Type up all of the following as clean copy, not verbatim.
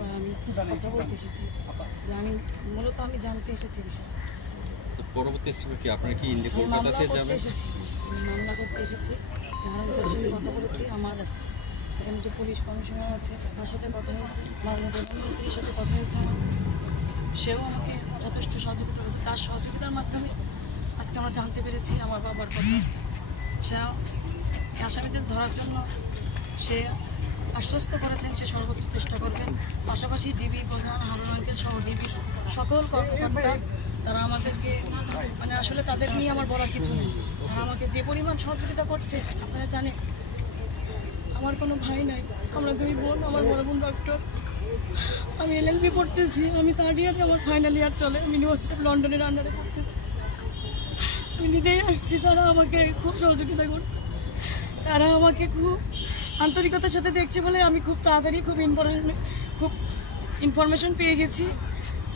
সাথে আমি কথা বলতে এসেছি, যে আমি মূলত আমি জানতে এসেছি বিষয়। পরবর্তী স্টেপে কি আপনারা কি কলকাতাতে যাবেন? মামলা করতে এসেছি, হারুন স্যারের সাথে কথা বলেছি। আমার এখানে যে পুলিশ কমিশনার আছে তার সাথে কথা হয়েছে, মাননীয় প্রধানমন্ত্রীর সাথে কথা হয়েছে আমার। সেও আমাকে যথেষ্ট সহযোগিতা করেছে। তার সহযোগিতার মাধ্যমে আজকে আমরা জানতে পেরেছি আমার বাবার কথা। সে আসামিদের ধরার জন্য সে আশ্বস্ত করেছেন সে সর্বোচ্চ চেষ্টা করবেন। পাশাপাশি ডিবি প্রধান হারুন আঙ্কেল সহ ডিবির সকল কর্মকর্তা তারা আমাদেরকে আসলে তাদের নিয়ে আমার বলার কিছু নেই। তারা আমাকে যে পরিমাণ সহযোগিতা করছে আপনারা জানেন। আমার কোনো ভাই নাই, আমরা 2 বোন। আমার বড় বোন ডক্টর, আমি LLB পড়তেছি, আমি 3rd ইয়ারে, আমার ফাইনাল ইয়ার চলে। আমি ইউনিভার্সিটি অফ লন্ডনের আন্ডারে পড়তেছি। আমি নিজেই আসছি, তারা আমাকে খুব সহযোগিতা করছে। তারা আমাকে খুব আন্তরিকতার সাথে দেখছে বলে আমি খুব তাড়াতাড়ি খুব ইনফরমেশন পেয়ে গেছি।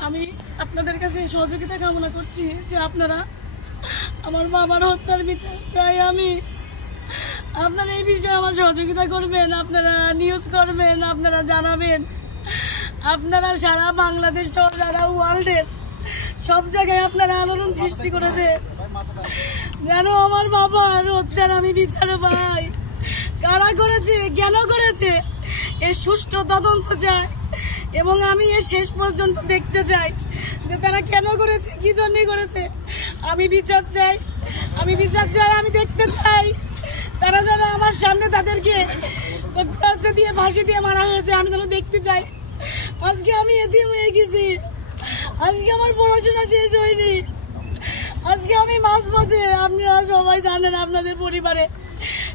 আমি আপনাদের কাছে সহযোগিতা কামনা করছি যে আপনারা আমার বাবার হত্যার বিচার চাই। আপনারা এই বিষয়ে আমার সহযোগিতা করবেন, আপনারা নিউজ করবেন, আপনারা জানাবেন। আপনারা সারা বাংলাদেশ সারা ওয়ার্ল্ডের সব জায়গায় আপনারা আলোড়ন সৃষ্টি করে দেন যেন আমার বাবার হত্যার আমি বিচার পাই। কারা করেছে, কেন করেছে, এর সুষ্ঠু তদন্ত চাই এবং আমি এর শেষ পর্যন্ত দেখতে চাই যে তারা কেন করেছে, কি জন্যে করেছে। আমি বিচার চাই, আমি দেখতে চাই। তারা যারা আমার সামনে তাদেরকে দিয়ে ফাঁসি দিয়ে মারা হয়েছে আমি যেন দেখতে চাই। আজকে আমি এতিম হয়ে গেছি, আজকে আমার পড়াশোনা শেষ হয়নি, আজকে আমি মাঝপথে। আপনারা সবাই জানেন আপনাদের পরিবারে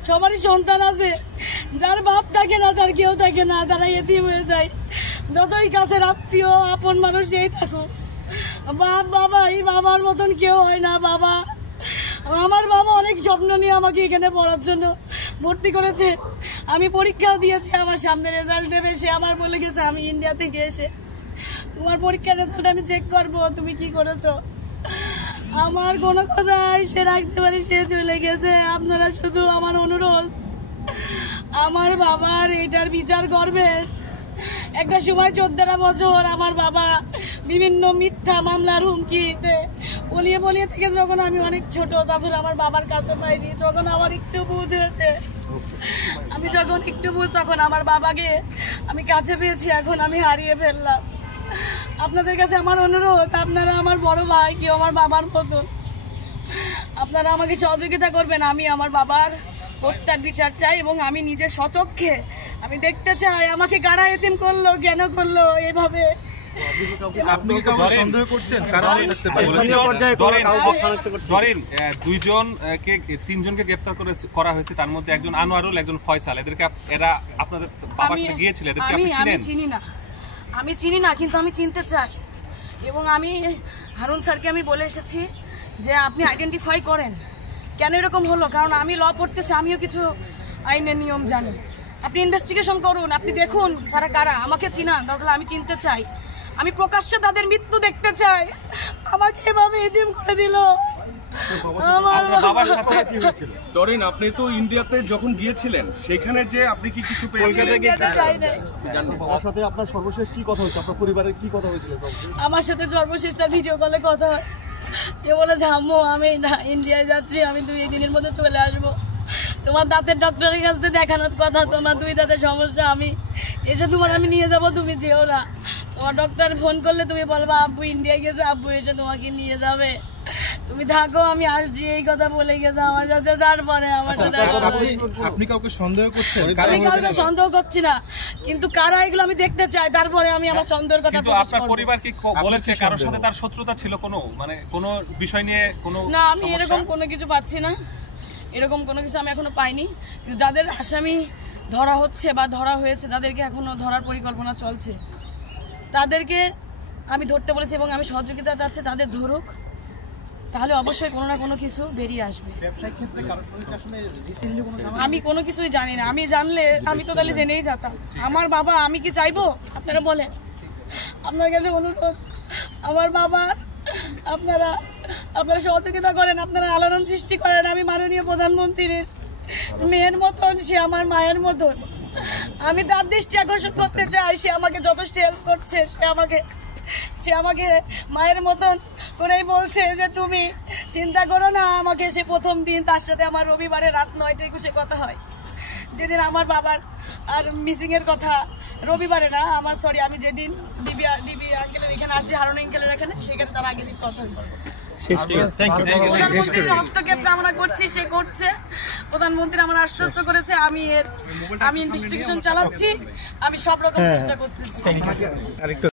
সবারই সন্তান আছে, যার বাপ থাকে না, তার কেউ থাকে না, তারা এতিম হয়ে যায়। যতই কাছের আত্মীয় আপন মানুষ এই থাকুক, বাবা এই বাবার মতন কেউ হয় না। আমার বাবা অনেক স্বপ্ন নিয়ে আমাকে এখানে পড়ার জন্য ভর্তি করেছে। আমি পরীক্ষাও দিয়েছি, আমার সামনে রেজাল্ট দেবে। সে আমার বলে গেছে আমি ইন্ডিয়া থেকে এসে তোমার পরীক্ষার রেজাল্ট আমি চেক করবো, তুমি কি করেছো। আমার কোনো কথাই সে রাখতে পারে, সে চলে গেছে। আপনারা শুধু আমার অনুরোধ, আমার বাবার এটার বিচার করবেন। একটা সময় 14 বছর আমার বাবা বিভিন্ন মিথ্যা মামলার হুমকিতে বলিয়ে থেকে যখন আমি অনেক ছোট তখন আমার বাবার কাছে পাইনি। যখন আমার একটু বুঝ হয়েছে, আমি যখন একটু বুঝ তখন আমার বাবাকে আমি কাছে পেয়েছি, এখন আমি হারিয়ে ফেললাম। আপনাদের কাছে আমার অনুরোধ, আপনারা আমার বড় ভাই, কেউ আমার বাবার মতো, আপনারা আমাকে সহযোগিতা করবেন। আমি আমার বাবার হত্যার বিচার চাই এবং আমি নিজের স্বচক্ষে আমি দেখতে চাই আমাকে কারা এতিম করলো, কেন করলো এভাবে। আপনি কি কাউকে সন্দেহ করছেন? কারণ ধরেন 3জনকে গ্রেফতার করা হয়েছে, তার মধ্যে একজন আনোয়ারুল, একজন ফয়সাল। এরা আপনাদের বাবার সাথে গিয়েছিল, এদেরকে আপনি চিনেন? আমি চিনি না, কিন্তু আমি চিনতে চাই এবং আমি হারুন স্যারকে আমি বলে এসেছি যে আপনি আইডেন্টিফাই করেন কেন এরকম হলো। কারণ আমি ল পড়তেছি, আমিও কিছু আইনের নিয়ম জানি। আপনি ইনভেস্টিগেশন করুন, আপনি দেখুন তারা কারা, আমাকে চিনান, দরকার আমি চিনতে চাই। আমি প্রকাশ্যে তাদের মৃত্যু দেখতে চাই। আমাকে এভাবে এতিম করে দিল। ধরেন আপনি তো ইন্ডিয়াতে যখন গিয়েছিলেন সেখানে যে আপনি কি কিছু পেয়েছেন? আপনার সর্বশেষ কি কথা হয়েছে, আপনার পরিবারের কি কথা হয়েছিল? আমার সাথে সর্বশেষ তার ভিডিও কলে কথা হয়। এ বলেছে আম্মু আমি ইন্ডিয়ায় যাচ্ছি, আমি 2 দিনের মধ্যে চলে আসবো। তোমার দাঁতের ডক্টরের কাছ থেকে দেখানোর কথা, তোমার 2 দাঁতের সমস্যা, আমি এসে আমি নিয়ে যাবো, তুমি যেও না। তোমার ডক্টর ফোন করলে তুমি বলবা আব্বু ইন্ডিয়া গেছে, আব্বু এসে তোমাকে নিয়ে যাবে, তুমি থাকো, আমি আসছি, এই কথা বলে গেছে আমার সাথে। তারপরে আমার সাথে আপনি কাউকে সন্দেহ করছেন? আমি কাউকে সন্দেহ করছি না, কিন্তু কারা এগুলো আমি দেখতে চাই, তারপরে আমি আমার সন্দেহের কথা প্রকাশ করব। আপনার পরিবার কি বলেছে কারোর সাথে তার শত্রুতা ছিল কোনো বিষয় নিয়ে? না, আমি এরকম কোনো কিছু পাচ্ছি না, এরকম কোনো কিছু আমি এখনো পাইনি। যাদের আসামি ধরা হচ্ছে বা ধরা হয়েছে তাদেরকে এখনো ধরার পরিকল্পনা চলছে, তাদেরকে আমি ধরতে বলেছি এবং আমি সহযোগিতা চাচ্ছি তাদের ধরুক, তাহলে অবশ্যই কোনো না কোনো কিছু বেরিয়ে আসবে। আমি কোনো কিছুই জানি না, আমি জানলে আমি তো তাহলে জেনেই যেতাম। আমার বাবা, আমি কি চাইবো? আপনারা বলেন, আপনার কাছে অনুরোধ, আমার বাবা আপনারা সহযোগিতা করেন, আপনারা আলোড়ন সৃষ্টি করেন। আমি মাননীয় প্রধানমন্ত্রীর মেয়ের মতন, সে আমার মায়ের মতন। আমি তার দৃষ্টি আকর্ষণ করতে চাই। সে আমাকে যথেষ্ট হেল্প করছে। সে আমাকে মায়ের মতন করেই বলছে যে তুমি চিন্তা করো না। আমাকে সে প্রথম দিন তার সাথে আমার রবিবারে রাত 9টা 21-এ কথা হয়, যেদিন আমার বাবার আর মিসিং এর কথা। রবিবারে না, আমি যেদিন দিবি আঙ্কেলের এখানে আসছি, হারুন আঙ্কেলের এখানে, সেখানে তার আগের দিন কথা হয়েছে। প্রধানমন্ত্রীর হস্তক্ষেপ কামনা করছি, সে করছে। প্রধানমন্ত্রী আমার আশ্বস্ত করেছে, আমি ইনভেস্টিগেশন চালাচ্ছি, আমি সব রকম চেষ্টা করতেছি।